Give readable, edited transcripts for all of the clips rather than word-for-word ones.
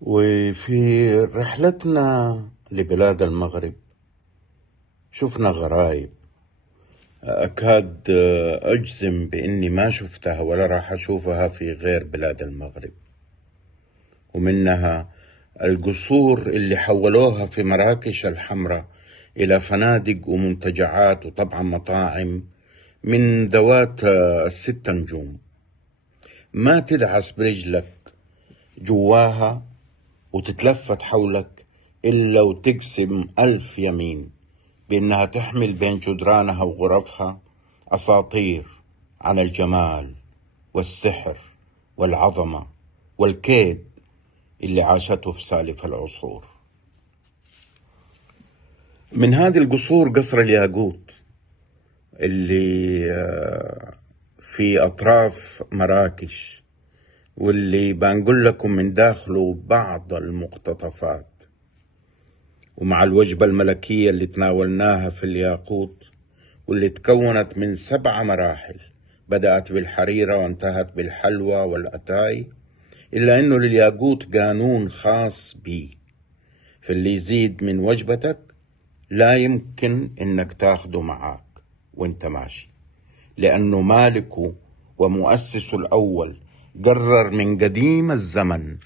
وفي رحلتنا لبلاد المغرب شفنا غرايب أكاد أجزم بإني ما شفتها ولا راح أشوفها في غير بلاد المغرب. ومنها القصور اللي حولوها في مراكش الحمراء إلى فنادق ومنتجعات وطبعا مطاعم من ذوات الست نجوم، ما تدعس برجلك جواها وتتلفت حولك إلا وتقسم 1000 يمين بأنها تحمل بين جدرانها وغرفها أساطير عن الجمال والسحر والعظمة والكيد اللي عاشته في سالف العصور. من هذه القصور قصر الياقوت اللي في أطراف مراكش، واللي بنقول لكم من داخله بعض المقتطفات. ومع الوجبة الملكية اللي تناولناها في الياقوت، واللي تكونت من 7 مراحل بدأت بالحريرة وانتهت بالحلوى والأتاي، إلا أنه للياقوت قانون خاص بيه، فاللي يزيد من وجبتك لا يمكن إنك تاخده معاك وانت ماشي، لأنه مالكه ومؤسسه الأول قرر من قديم الزمن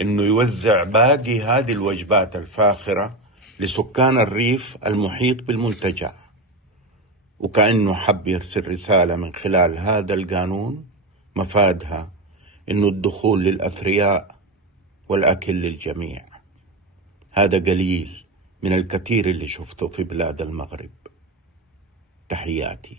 إنه يوزع باقي هذه الوجبات الفاخرة لسكان الريف المحيط بالمنتجع، وكأنه حب يرسل رسالة من خلال هذا القانون مفادها إنه الدخول للأثرياء والأكل للجميع. هذا قليل من الكثير اللي شفته في بلاد المغرب. تحياتي.